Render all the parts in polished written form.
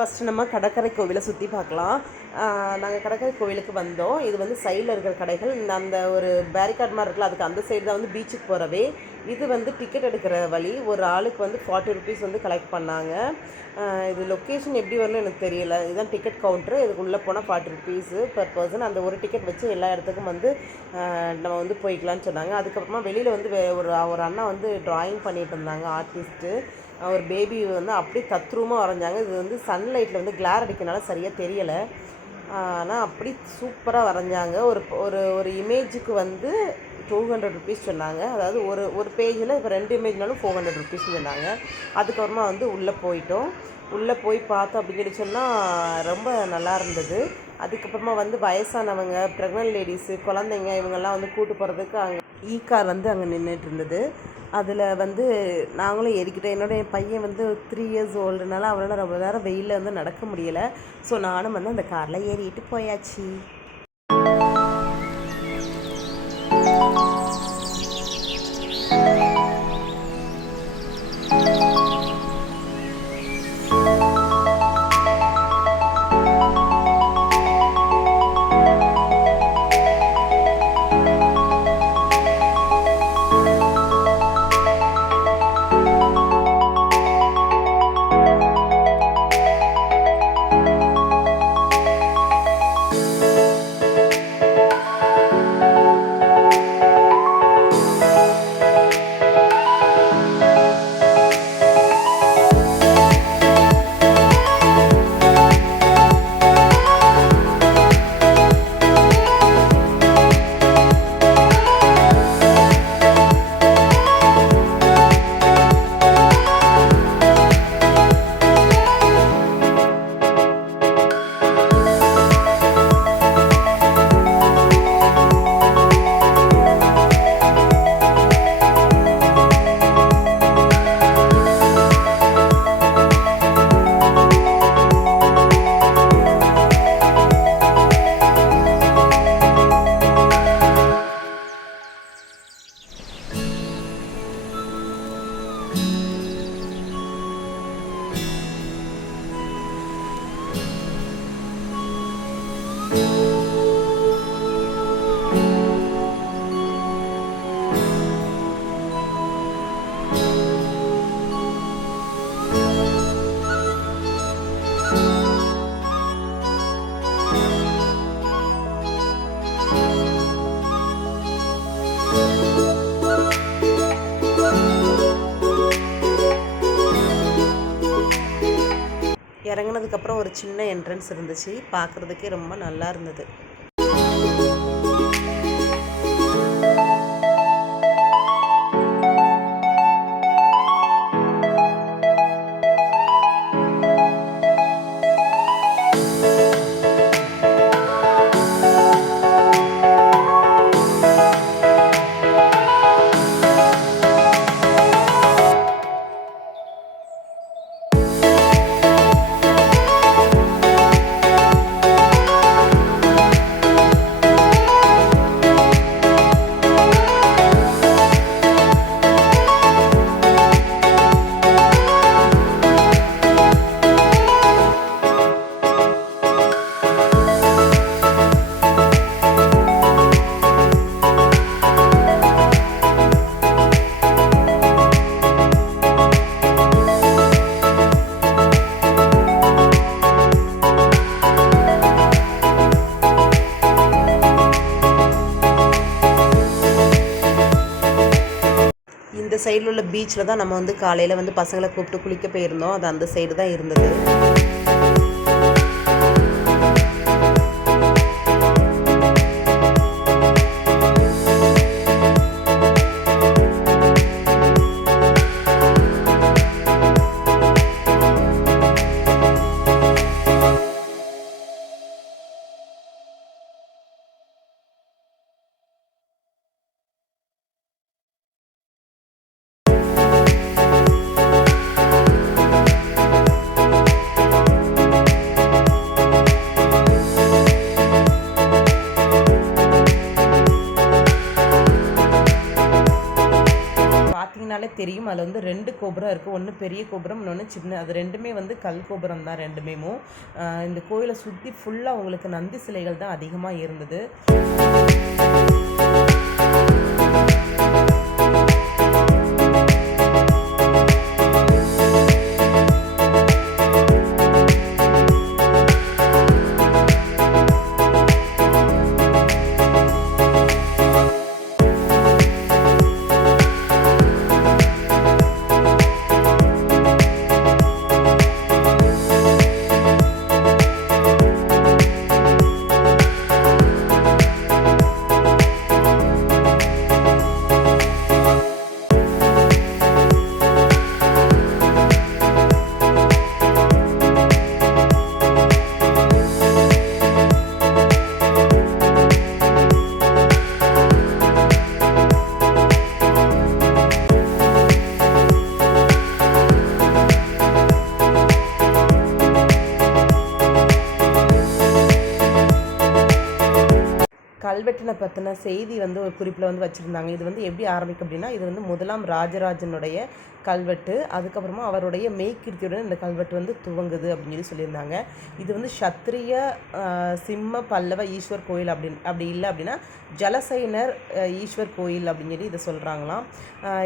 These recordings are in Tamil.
ஃபஸ்ட்டு நம்ம கடற்கரை கோவிலை சுற்றி பார்க்கலாம். நாங்கள் கடற்கரை கோவிலுக்கு வந்தோம். இது வந்து சைடில் இருக்கிற கடைகள். அந்த ஒரு பேரிகார்ட் மாதிரி இருக்குல்ல, அதுக்கு அந்த சைடு தான் வந்து பீச்சுக்கு போகிறவே. இது வந்து டிக்கெட் எடுக்கிற வழி. ஒரு ஆளுக்கு வந்து 40 ருபீஸ் வந்து கலெக்ட் பண்ணாங்க. இது லொக்கேஷன் எப்படி வரணும் எனக்கு தெரியல. இதுதான் டிக்கெட் கவுண்ட்ரு. இதுக்குள்ளே போனால் 40 ருபீஸு பெர் பர்சன். அந்த ஒரு டிக்கெட் வச்சு எல்லா இடத்துக்கும் வந்து நம்ம வந்து போய்க்கலான்னு சொன்னாங்க. அதுக்கப்புறமா வெளியில் வந்து ஒரு அண்ணா வந்து ட்ராயிங் பண்ணிகிட்டு இருந்தாங்க, ஆர்டிஸ்ட்டு. ஒரு பேபி வந்து அப்படியே தத்ரூபமாக வரைஞ்சாங்க. இது வந்து சன்லைட்டில் வந்து கிளார் அடிக்கிறனால சரியாக தெரியலை. ஆனால் அப்படி சூப்பராக வரைஞ்சாங்க. ஒரு ஒரு ஒரு இமேஜுக்கு வந்து 200 ருபீஸ் சொன்னாங்க. அதாவது ஒரு பேஜில் இப்போ 2 இமேஜ்னாலும் 400 ருபீஸ் சொன்னாங்க. அதுக்கப்புறமா வந்து உள்ளே போயிட்டோம். உள்ளே போய் பார்த்தோம் அப்படின்னு சொன்னால் ரொம்ப நல்லா இருந்தது. அதுக்கப்புறமா வந்து வயசானவங்க, ப்ரெக்னென்ட் லேடிஸு, குழந்தைங்க இவங்கெல்லாம் வந்து கூட்டு போகிறதுக்கு அங்கே கார் வந்து அங்கே நின்றுட்டு இருந்தது. அதில் வந்து நாங்களும் ஏறிக்கிட்டோம். என்னோடய பையன் வந்து 3 இயர்ஸ் ஓல்டுனால அவனால் ரொம்ப நேரம் வெயிலில் வந்து நடக்க முடியலை. ஸோ நானும் வந்து அந்த காரில் ஏறிட்டு போயாச்சு. இறங்குனதுக்கப்புறம் ஒரு சின்ன என்ட்ரன்ஸ் இருந்துச்சு. பார்க்குறதுக்கே ரொம்ப நல்லா இருந்தது. இந்த சைடில் உள்ள பீச்சில் தான் நம்ம வந்து காலையில் வந்து பசங்களை கூப்பிட்டு குளிக்க போயிருந்தோம். அது அந்த சைடு தான் இருந்தது. தெரியும். அதில் வந்து 2 கோபுரம் இருக்குது. ஒன்று பெரிய கோபுரம், இன்னொன்று சின்ன. அது ரெண்டுமே வந்து கல் கோபுரம் தான் ரெண்டுமேவும். இந்த கோயிலை சுற்றி ஃபுல்லாக உங்களுக்கு நந்தி சிலைகள் தான் அதிகமாக இருந்தது. கல்வெட்டினை பற்றின செய்தி வந்து ஒரு குறிப்பில் வந்து வச்சுருந்தாங்க. இது வந்து எப்படி ஆரம்பிக்கும் அப்படின்னா, இது வந்து முதலாம் ராஜராஜனுடைய கல்வெட்டு. அதுக்கப்புறமா அவருடைய மெய்கீர்த்தியுடன் இந்த கல்வெட்டு வந்து துவங்குது அப்படின்னு சொல்லி சொல்லியிருந்தாங்க. இது வந்து சத்திரிய சிம்ம பல்லவ ஈஸ்வர் கோயில் அப்படி இல்லை அப்படின்னா ஜலசைனர் ஈஸ்வர் கோயில் அப்படின்னு சொல்லி இதை சொல்கிறாங்களாம்.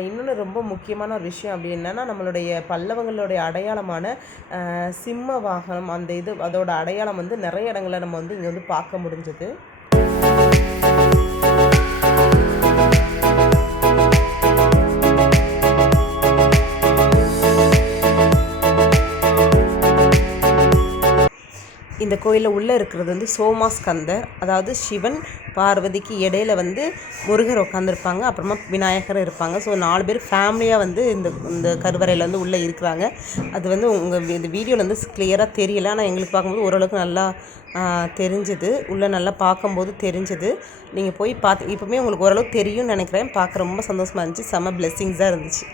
இன்னொன்று ரொம்ப முக்கியமான ஒரு விஷயம் அப்படி என்னென்னா, நம்மளுடைய பல்லவங்களுடைய அடையாளமான சிம்ம வாகனம் அதோட அடையாளம் வந்து நிறைய இடங்களில் நம்ம வந்து இங்கே வந்து பார்க்க முடிஞ்சது. இந்த கோயிலில் உள்ளே இருக்கிறது வந்து சோமாஸ்கந்தர், அதாவது சிவன் பார்வதிக்கு இடையில வந்து முருகர் உட்காந்துருப்பாங்க, அப்புறமா விநாயகர் இருப்பாங்க. ஸோ 4 பேர் ஃபேமிலியாக வந்து இந்த கருவறையில் வந்து உள்ளே இருக்கிறாங்க. அது வந்து இந்த வீடியோவில் வந்து கிளியராக தெரியல, ஆனால் எங்களுக்கு பார்க்கும்போது ஓரளவுக்கு நல்லா தெரிஞ்சுது. உள்ளே நல்லா பார்க்கும்போது தெரிஞ்சுது. நீங்கள் போய் இப்போவுமே உங்களுக்கு ஓரளவுக்கு தெரியும்னு நினைக்கிறேன். பார்க்க ரொம்ப சந்தோஷமாக இருந்துச்சு. செம்ம பிளெஸ்ஸிங்ஸாக இருந்துச்சு.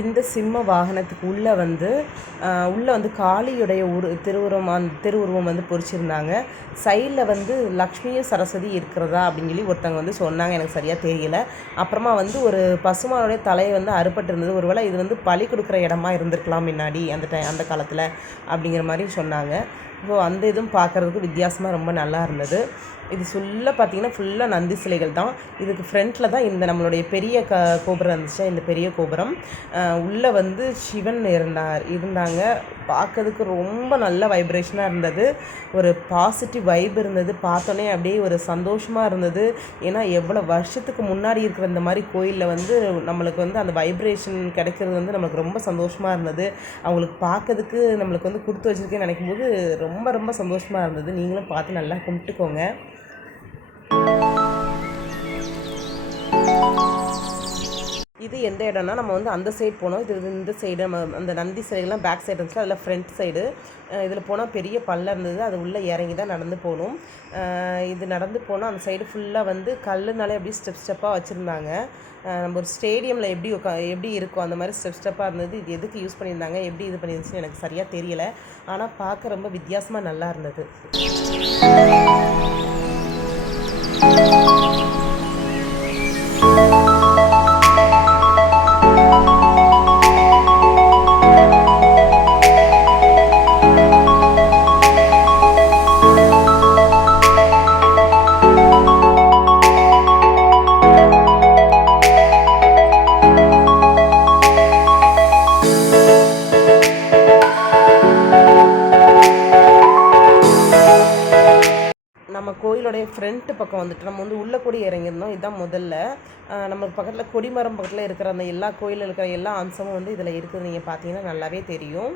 இந்த சிம்ம வாகனத்துக்கு உள்ளே வந்து காளியுடைய திருவுருவம் வந்து பொறிச்சிருந்தாங்க. சைடில் வந்து லக்ஷ்மியும் சரஸ்வதி இருக்கிறதா அப்படின்னு சொல்லி ஒருத்தவங்க வந்து சொன்னாங்க. எனக்கு சரியாக தெரியல. அப்புறமா வந்து ஒரு பசுமானுடைய தலையை வந்து அறுபட்டு இருந்தது. ஒருவேளை இது வந்து பலி கொடுக்குற இடமா இருந்திருக்கலாம் முன்னாடி அந்த காலத்தில் அப்படிங்கிற மாதிரி சொன்னாங்க. ஸோ அந்த இதுவும் பார்க்குறதுக்கு வித்தியாசமாக ரொம்ப நல்லா இருந்தது. இது ஃபுல்லாக நந்தி சிலைகள் தான். இதுக்கு ஃப்ரண்ட்டில் தான் இந்த நம்மளுடைய பெரிய கோபுரம் இருந்துச்சு. இந்த பெரிய கோபுரம் உள்ளே வந்து சிவன் இருந்தாங்க. பார்க்கறதுக்கு ரொம்ப நல்ல வைப்ரேஷனாக இருந்தது. ஒரு பாசிட்டிவ் வைப் இருந்தது. பார்த்தோன்னே அப்படியே ஒரு சந்தோஷமாக இருந்தது. ஏன்னா எவ்வளோ வருஷத்துக்கு முன்னாடி இருக்கிற இந்த மாதிரி கோயிலில் வந்து நம்மளுக்கு வந்து அந்த வைப்ரேஷன் கிடைக்கிறது வந்து நம்மளுக்கு ரொம்ப சந்தோஷமாக இருந்தது. அவங்களுக்கு பார்க்கறதுக்கு நம்மளுக்கு வந்து கொடுத்து வச்சுருக்கேன்னு நினைக்கும்போது ரொம்ப ரொம்ப சந்தோஷமாக இருந்தது. நீங்களும் பார்த்து நல்லா கும்பிட்டுக்கோங்க. இது எந்த இடம்னா, நம்ம வந்து அந்த சைடு போனோம். இது இந்த சைடு நம்ம அந்த நந்தி சைடுலாம் பேக் சைடு இருந்துச்சு. அதில் ஃப்ரண்ட் சைடு இதில் போனால் பெரிய பள்ளம் இருந்தது. அது உள்ளே இறங்கி தான் நடந்து போகணும். இது நடந்து போனால் அந்த சைடு ஃபுல்லாக வந்து கல்லுனாலே அப்படியே ஸ்டெப்பாக வச்சுருந்தாங்க. நம்ம ஒரு ஸ்டேடியமில் எப்படி இருக்கும் அந்த மாதிரி ஸ்டெப்பாக இருந்தது. இது எதுக்கு யூஸ் பண்ணியிருந்தாங்க, எப்படி இது பண்ணியிருந்துச்சுன்னு எனக்கு சரியாக தெரியல. ஆனால் பார்க்க ரொம்ப வித்தியாசமாக நல்லா இருந்தது. கோயிலுடைய ஃப்ரண்ட் பக்கம் வந்துட்டு நம்ம வந்து உள்ளே கூடி இறங்கியிருந்தோம். இதுதான் முதல்ல. நமக்கு பக்கத்தில் கொடிமரம் பக்கத்தில் இருக்கிற அந்த எல்லா கோயிலில் இருக்கிற எல்லா அம்சமும் வந்து இதில் இருக்குது. நீங்கள் பார்த்தீங்கன்னா நல்லாவே தெரியும்.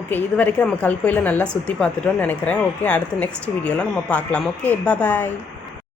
ஓகே, இது வரைக்கும் நம்ம கல்கோயிலை நல்லா சுற்றி பார்த்துட்டோம்னு நினைக்கிறேன். ஓகே, அடுத்த நெக்ஸ்ட் வீடியோவில் நம்ம பார்க்கலாம். ஓகே, பாய்.